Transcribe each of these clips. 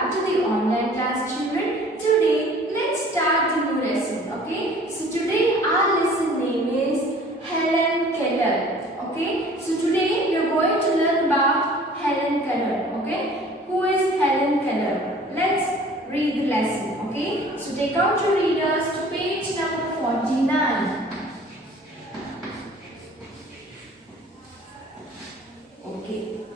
back to the online class, children. Today, let's start a new lesson, okay? So today our lesson name is Helen Keller, okay? So today we are going to learn about Helen Keller, okay? Who is Helen Keller? Let's read the lesson, okay? So take out your readers to page number 49. Okay.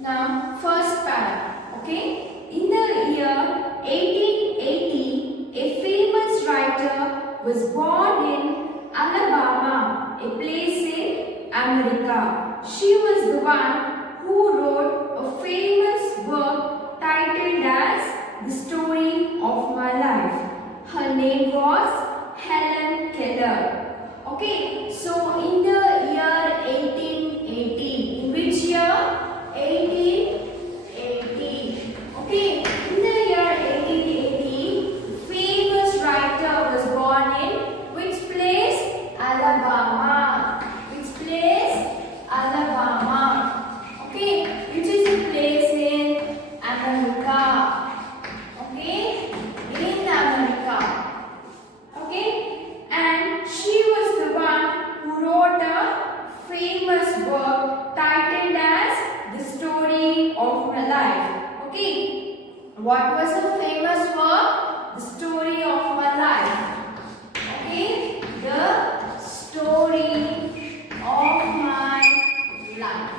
Now, first para, okay? In the year 1880, a famous writer was born in Alabama, a place in America. She was the one who wrote a famous work titled as The Story of My Life. Her name was Helen Keller. Okay, so in the year 1880, in which year? 1880. Okay, in the year 1880, famous writer was born in which place? Alabama. Which place? Alabama. Okay, which is a place in America. Okay, in America. Okay, and she was the one who wrote a famous work titled as The Story of My Life. Okay, what was the famous work? The Story of My Life. Okay, The Story of My Life.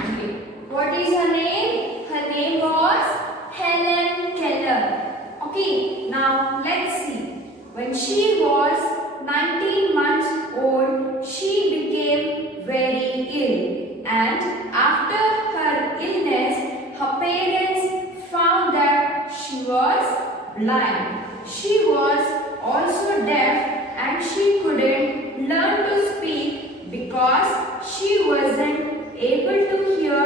Okay, what is her name? Her name was Helen Keller. Okay, now let's see. When she was 19 months old, she became very ill, and after her illness, her parents found that she was blind. She was also deaf and she couldn't learn to speak because she wasn't able to hear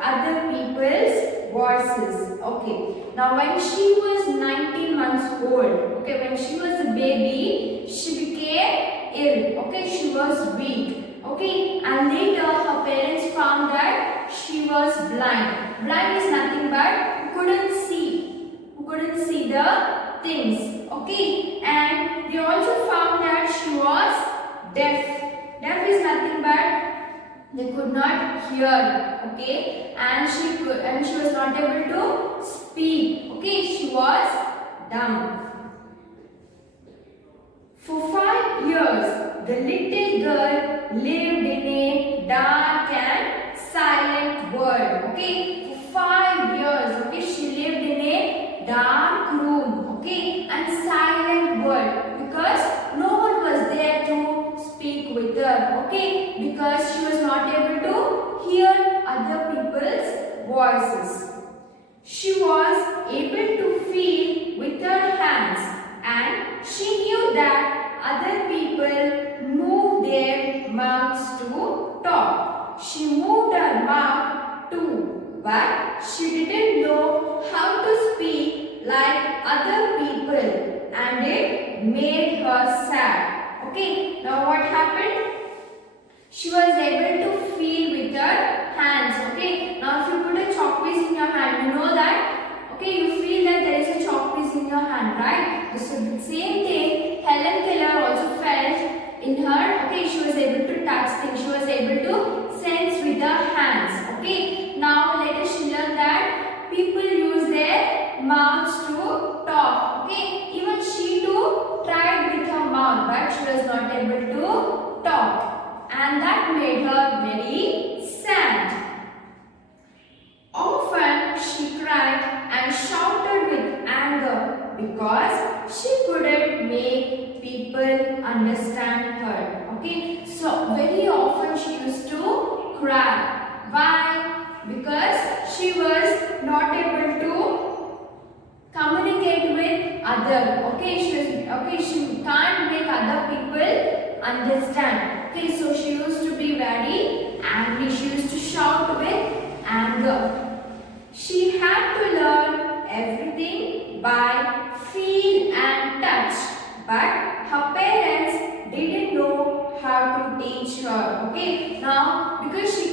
other people's voices. Okay, now when she was 19 months old, okay, when she was a baby, she became ill. Okay, she was weak. Okay, and later her parents found that she was blind. Blind is nothing but who couldn't see the things. Okay, and they also found that she was deaf. Deaf is nothing but they could not hear. Okay, and she was not able to speak. Okay, she was dumb. For 5 years, the little girl lived in a dark and silent world. Okay, for 5 years, okay, she lived in a dark room, okay, and silent world because no one was there to speak with her. Okay, because she was not able to hear other people's voices. She was able to feel with her hands, and she knew that other people move their mouths to talk. She moved her mouth too, but she didn't know how to speak like other people, and it made her sad. Okay, now what happened? She was able to feel with her hands. Okay, now if you put a chalk piece in your hand, you know that, okay, you feel that there is a chalk piece in your hand, right? So the same thing Helen Keller also felt in her. Okay, she was able to touch things, she was able to sense with her hands. Okay, now later she learned that people use their mouths to talk. Okay, even she too tried with her mouth, but she was not able to talk, and that made her very sad. Often she cried and shouted with anger because she couldn't make people understand her. Okay, so very often she used to cry. Why? Because she was not able to communicate with others. Okay, she can't make other people understand. Okay, so she used to be very angry. She used to shout with anger. She had to learn everything by feel and touch, but her parents didn't know how to teach her. Okay, now because she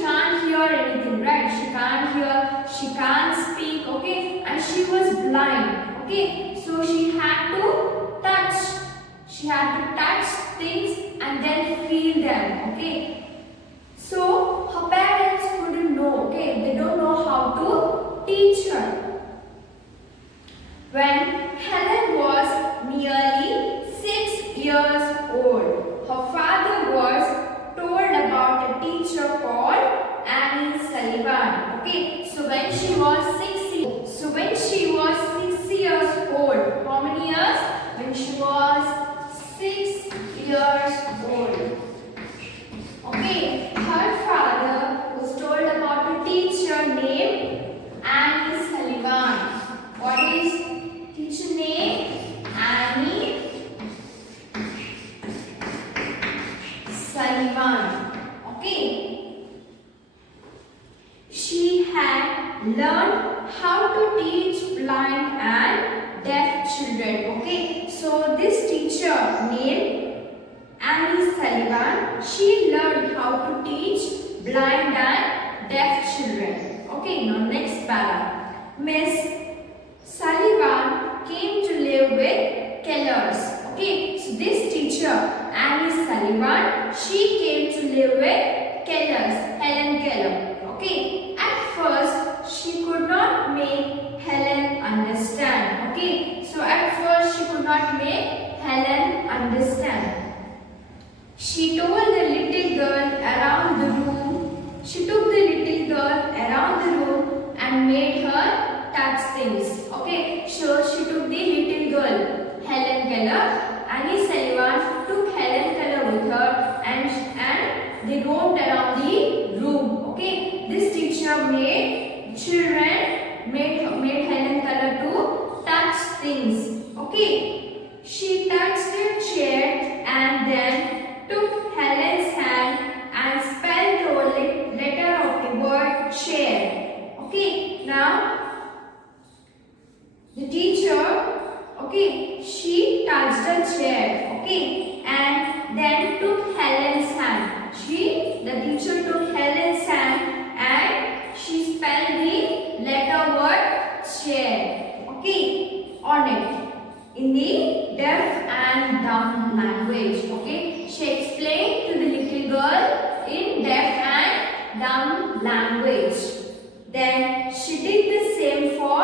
She had to touch things and then feel them. Okay. So her parents couldn't know. Okay. They don't know how to teach her. When Helen was nearly 6 years old, her father was told about a teacher called Annie Sullivan. Okay, so when she was 6 years old, how many years? When she was 6 years old. Okay, her father was told about a teacher named Annie Sullivan. What is teacher name? Annie Sullivan. Okay. She had learned how to teach blind and deaf children. Okay. So this teacher named Annie Sullivan, she learned how to teach blind and deaf children. Okay. Now next para. Miss Sullivan came to live with Kellers. Okay, so this teacher, Annie Sullivan, she came to live with Kellers, Helen Keller. Okay, at first she could not make Helen understand. Okay, so at first she could not make Helen understand. She told the little girl around the room. She took the little girl around the room and made her touch things. Okay, so she took the little girl, Helen Keller. Annie Sullivan took Helen Keller with her and they roamed around the room. Okay, this teacher made Helen Keller to touch things. Okay, she touched the chair and then took Helen's hand and spelled the letter of the word chair. Okay, now the teacher, okay, she touched the chair, okay, and then took Helen's hand. The teacher took Helen's hand and she spelled the letter word chair, okay, on it in the deaf and dumb language. Okay, she explained to the little girl in deaf and dumb language. Then she did the same for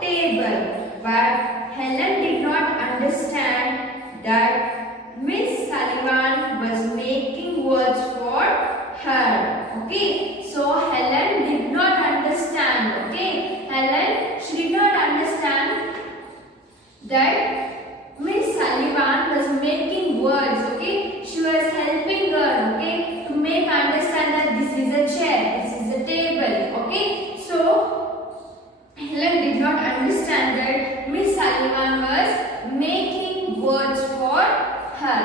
table, but Helen did not understand that Miss Sullivan was making words for her. Okay, so Helen did not understand. Okay, she did not understand that Miss Sullivan was making words. Okay, she was helping her. Okay, to make understand that this is a chair, this is a table. Okay, so Helen did not understand that Miss Sullivan was making words for her.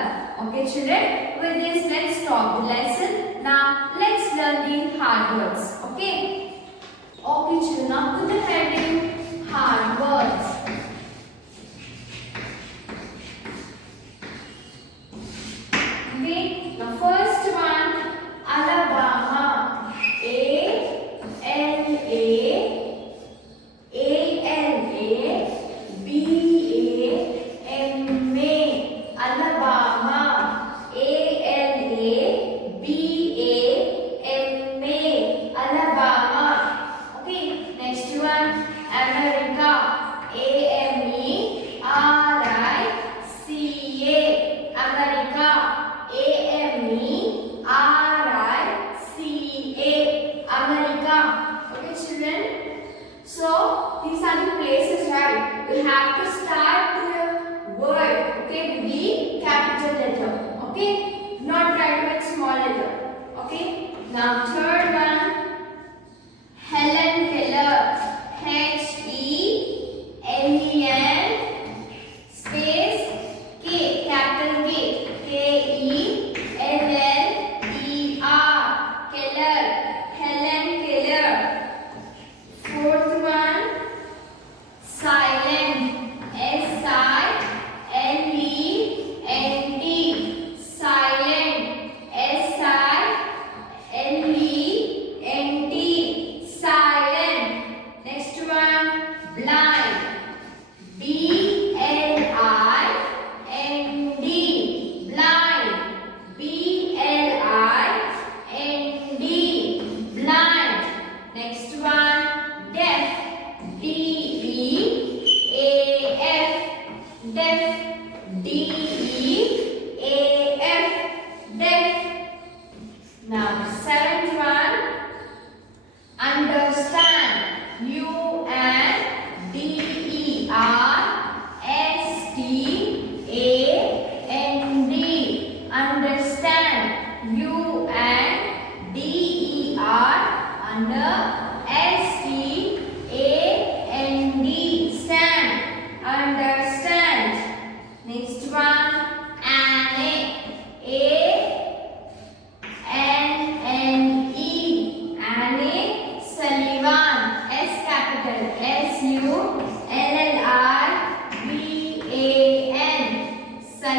Okay, children, with this let's stop the lesson. Now let's learn the hard words. Okay. Okay, children, now put the heading hard words. Okay, the first one, Alabama. Alabama. Alabama. Okay, next one, America.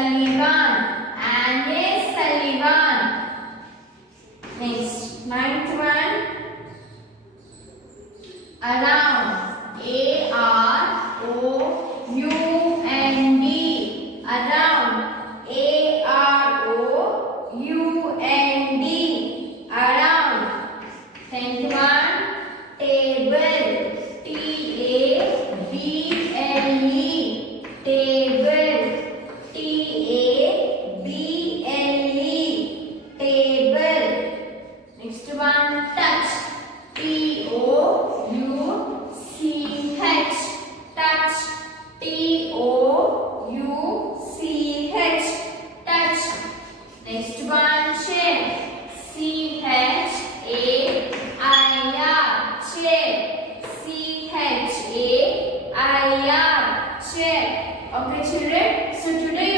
Sullivan. Anne Sullivan. Next, ninth one. Around. A-R-O-U-N-D. Around. A-R-O-U-N-D. Around. Tenth one. Table. T-A-B-L-E. Table. T-A-B-L-E. Table. Next one. Touch. T-O-U-C-H. Touch. T-O-U-C-H. Touch. Next one. Chair. C-H-A-I-R. Chair. C-H-A-I-R. Chair. Okay children, so today